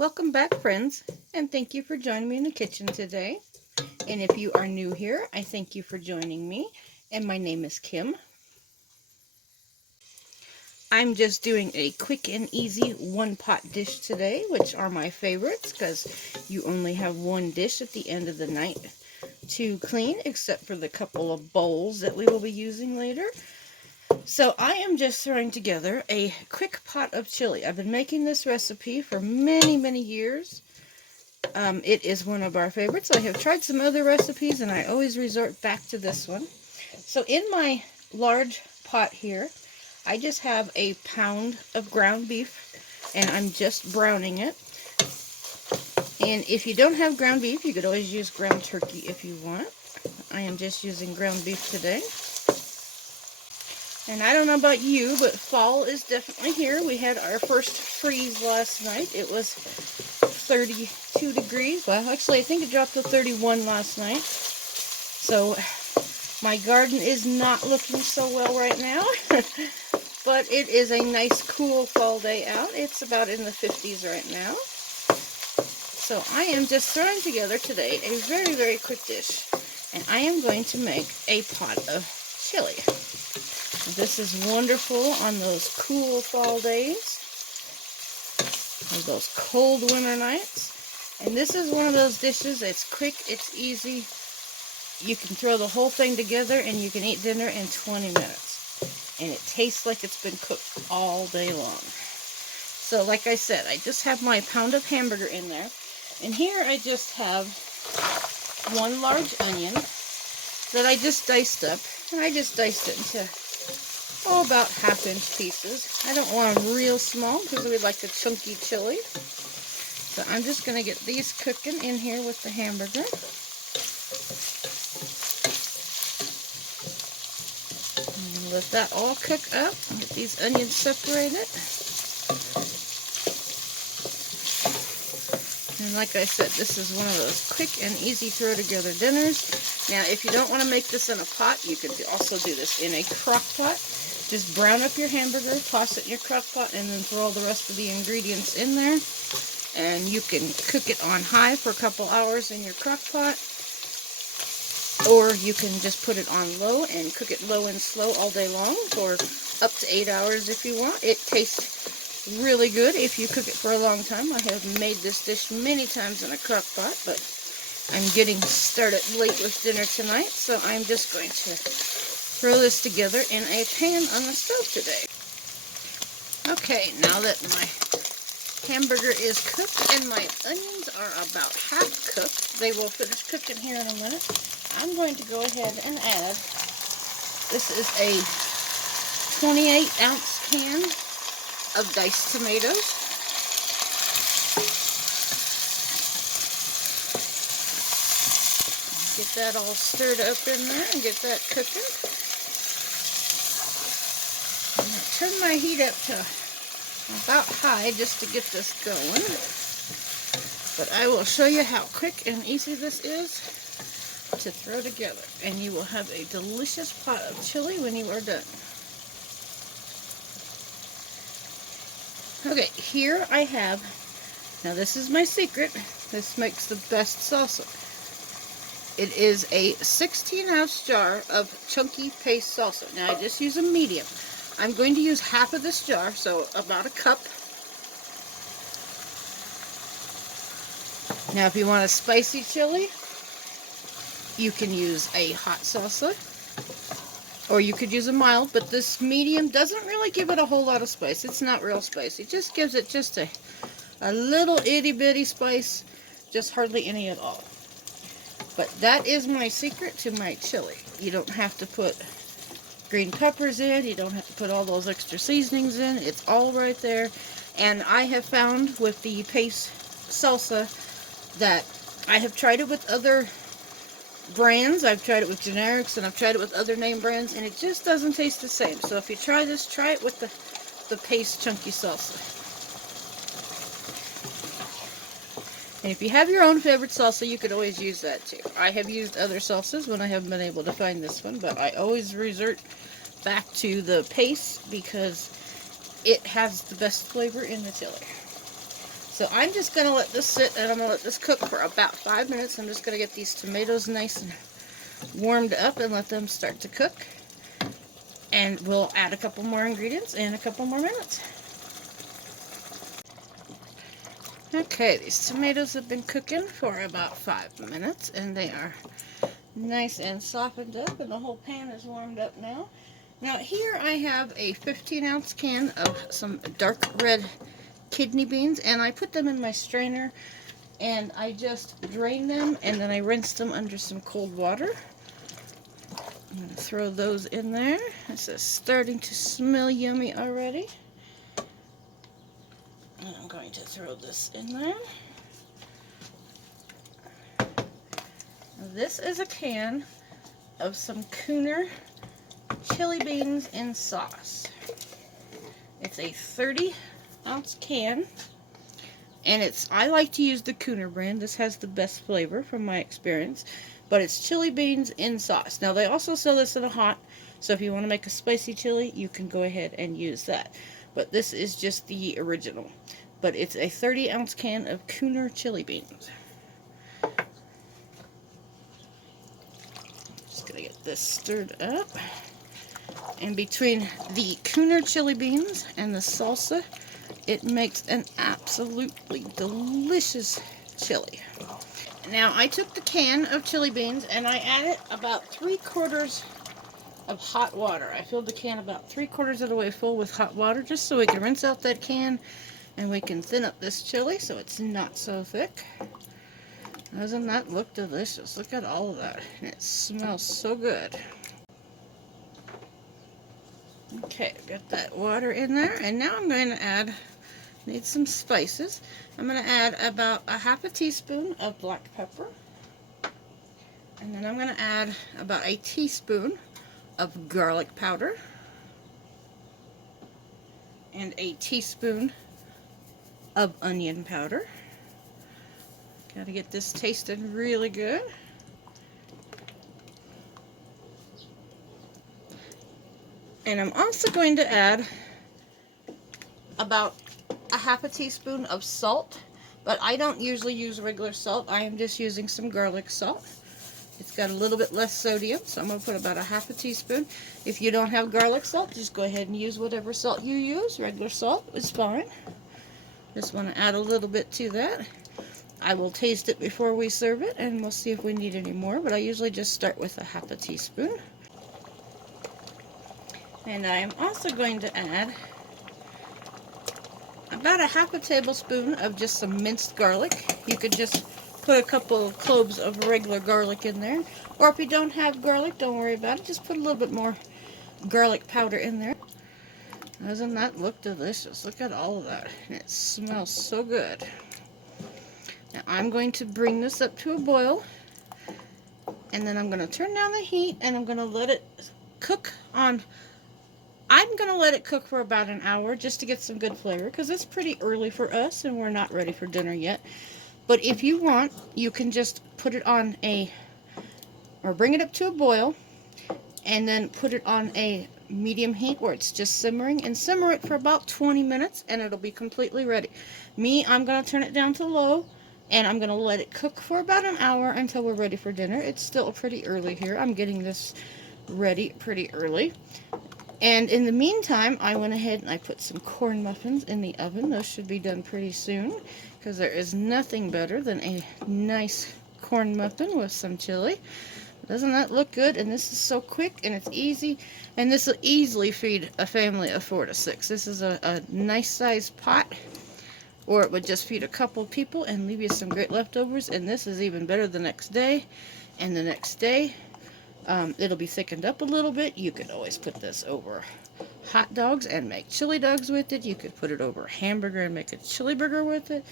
Welcome back, friends, and thank you for joining me in the kitchen today. And if you are new here, I thank you for joining me. And my name is Kim. I'm just doing a quick and easy one-pot dish today, which are my favorites because you only have one dish at the end of the night to clean, except for the couple of bowls that we will be using later. So I am just throwing together a quick pot of chili. I've been making this recipe for many years. It is one of our favorites. I have tried some other recipes and I always resort back to this one. So in my large pot here, I just have a pound of ground beef and I'm just browning it. And if you don't have ground beef, you could always use ground turkey if you want. I am just using ground beef today. And I don't know about you, but fall is definitely here. We had our first freeze last night. It was 32 degrees. Well, actually, I think it dropped to 31 last night. So my garden is not looking so well right now. But it is a nice, cool fall day out. It's about in the 50s right now. So I am just throwing together today a very quick dish. And I am going to make a pot of chili. This is wonderful on those cool fall days, or those cold winter nights. And this is one of those dishes, it's quick, it's easy. You can throw the whole thing together and you can eat dinner in 20 minutes. And it tastes like it's been cooked all day long. So like I said, I just have my pound of hamburger in there. And here I just have one large onion that I just diced up. And I just diced it into about 1/2-inch pieces. I don't want them real small because we like the chunky chili. So I'm just going to get these cooking in here with the hamburger. And let that all cook up. Get these onions separated. And like I said, this is one of those quick and easy throw together dinners. Now, if you don't want to make this in a pot, you could also do this in a crock pot. Just brown up your hamburger, toss it in your crock pot, and then throw all the rest of the ingredients in there. And you can cook it on high for a couple hours in your crock pot. Or you can just put it on low and cook it low and slow all day long for up to 8 hours if you want. It tastes really good if you cook it for a long time. I have made this dish many times in a crock pot, but I'm getting started late with dinner tonight, so I'm just going to throw this together in a pan on the stove today. Okay, now that my hamburger is cooked and my onions are about half cooked, they will finish cooking here in a minute. I'm going to go ahead and add, this is a 28-ounce can of diced tomatoes. Get that all stirred up in there and get that cooking. Turn my heat up to about high just to get this going. But I will show you how quick and easy this is to throw together. And you will have a delicious pot of chili when you are done. Okay, here I have, now this is my secret, this makes the best salsa. It is a 16-ounce jar of chunky paste salsa. Now I just use a medium. I'm going to use half of this jar, so about a cup. Now if you want a spicy chili, you can use a hot salsa, or you could use a mild, but this medium doesn't really give it a whole lot of spice. It's not real spicy. It just gives it just a little itty-bitty spice, just hardly any at all. But that is my secret to my chili. You don't have to put green peppers in. You don't have to put all those extra seasonings in. It's all right there. And I have found with the paste salsa that I have tried it with other brands. I've tried it with generics and I've tried it with other name brands, and it just doesn't taste the same. So if you try this, try it with the paste chunky salsa. And if you have your own favorite salsa, you could always use that too. I have used other salsas when I haven't been able to find this one, but I always resort back to the paste because it has the best flavor in the chili. So I'm just going to let this sit, and I'm going to let this cook for about 5 minutes. I'm just going to get these tomatoes nice and warmed up and let them start to cook. And we'll add a couple more ingredients in a couple more minutes. Okay, these tomatoes have been cooking for about 5 minutes, and they are nice and softened up, and the whole pan is warmed up now. Now here I have a 15-ounce can of some dark red kidney beans, and I put them in my strainer, and I just drain them, and then I rinse them under some cold water. I'm going to throw those in there. This is starting to smell yummy already. And I'm going to throw this in there. This is a can of some Cooner chili beans in sauce. It's a 30-ounce can, and I like to use the Cooner brand. This has the best flavor from my experience, but it's chili beans in sauce. Now they also sell this in a hot, so if you want to make a spicy chili, you can go ahead and use that. But this is just the original. But it's a 30-ounce can of Cooner chili beans. Just gonna get this stirred up. And between the Cooner chili beans and the salsa, it makes an absolutely delicious chili. Now I took the can of chili beans and I added about 3/4 of hot water. I filled the can about 3/4 of the way full with hot water, just so we can rinse out that can and we can thin up this chili so it's not so thick. Doesn't that look delicious? Look at all of that. And it smells so good. Okay, got that water in there, and now I'm going to need some spices. I'm going to add about a half a teaspoon of black pepper. And then I'm going to add about a teaspoon of garlic powder. And a teaspoon of onion powder. Got to get this tasting really good. And I'm also going to add about a half a teaspoon of salt, but I don't usually use regular salt. I am just using some garlic salt. It's got a little bit less sodium, so I'm going to put about a half a teaspoon. If you don't have garlic salt, just go ahead and use whatever salt you use. Regular salt is fine. Just want to add a little bit to that. I will taste it before we serve it, and we'll see if we need any more, but I usually just start with a half a teaspoon. And I am also going to add about a half a tablespoon of just some minced garlic. You could just put a couple of cloves of regular garlic in there. Or if you don't have garlic, don't worry about it. Just put a little bit more garlic powder in there. Doesn't that look delicious? Look at all of that. And it smells so good. Now I'm going to bring this up to a boil. And then I'm going to turn down the heat and I'm going to let it cook on... I'm going to let it cook for about an hour just to get some good flavor, because it's pretty early for us and we're not ready for dinner yet. But if you want, you can just put it on or bring it up to a boil and then put it on a medium heat where it's just simmering, and simmer it for about 20 minutes and it'll be completely ready. I'm going to turn it down to low and I'm going to let it cook for about an hour until we're ready for dinner. It's still pretty early here. I'm getting this ready pretty early. And in the meantime, I went ahead and I put some corn muffins in the oven. Those should be done pretty soon, because there is nothing better than a nice corn muffin with some chili. Doesn't that look good? And this is so quick and it's easy. And this will easily feed a family of 4 to 6. This is a nice sized pot, or it would just feed a couple people and leave you some great leftovers. And this is even better the next day and the next day. It'll be thickened up a little bit. You could always put this over hot dogs and make chili dogs with it. You could put it over a hamburger and make a chili burger with it.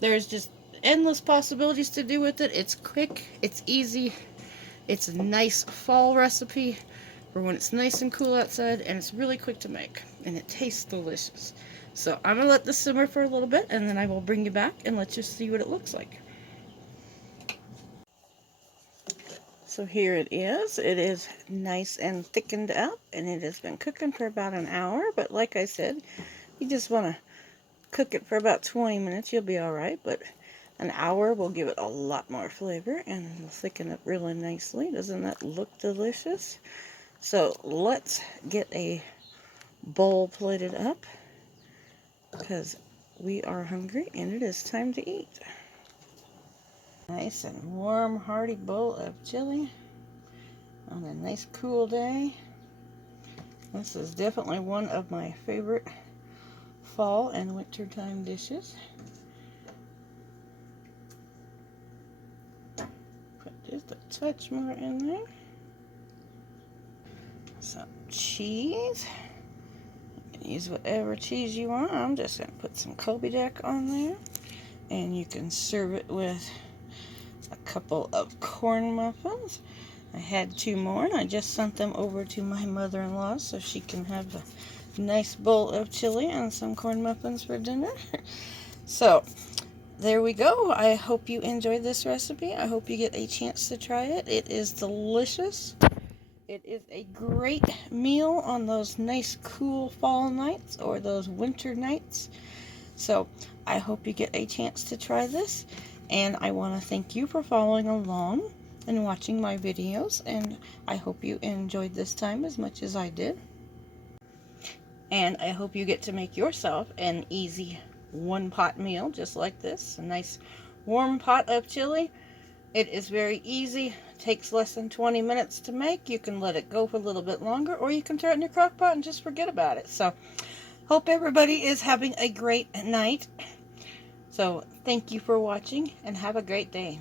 There's just endless possibilities to do with it. It's quick, it's easy, it's a nice fall recipe for when it's nice and cool outside, and it's really quick to make, and it tastes delicious. So I'm going to let this simmer for a little bit, and then I will bring you back and let you see what it looks like. So here it is. It is nice and thickened up, and it has been cooking for about an hour. But like I said, you just want to cook it for about 20 minutes, you'll be alright, but an hour will give it a lot more flavor and it'll thicken up really nicely. Doesn't that look delicious? So let's get a bowl plated up because we are hungry and it is time to eat. Nice and warm, hearty bowl of chili on a nice cool day. This is definitely one of my favorite fall and wintertime dishes. Put just a touch more in there. Some cheese. You can use whatever cheese you want. I'm just going to put some Colby Jack on there. And you can serve it with a couple of corn muffins. I had 2 more and I just sent them over to my mother-in-law so she can have a nice bowl of chili and some corn muffins for dinner. So there we go. I hope you enjoyed this recipe. I hope you get a chance to try it. It is delicious. It is a great meal on those nice cool fall nights or those winter nights. So I hope you get a chance to try this. And I want to thank you for following along and watching my videos. And I hope you enjoyed this time as much as I did. And I hope you get to make yourself an easy one-pot meal just like this. A nice warm pot of chili. It is very easy. Takes less than 20 minutes to make. You can let it go for a little bit longer, or you can throw it in your crock pot and just forget about it. So hope everybody is having a great night. So thank you for watching and have a great day.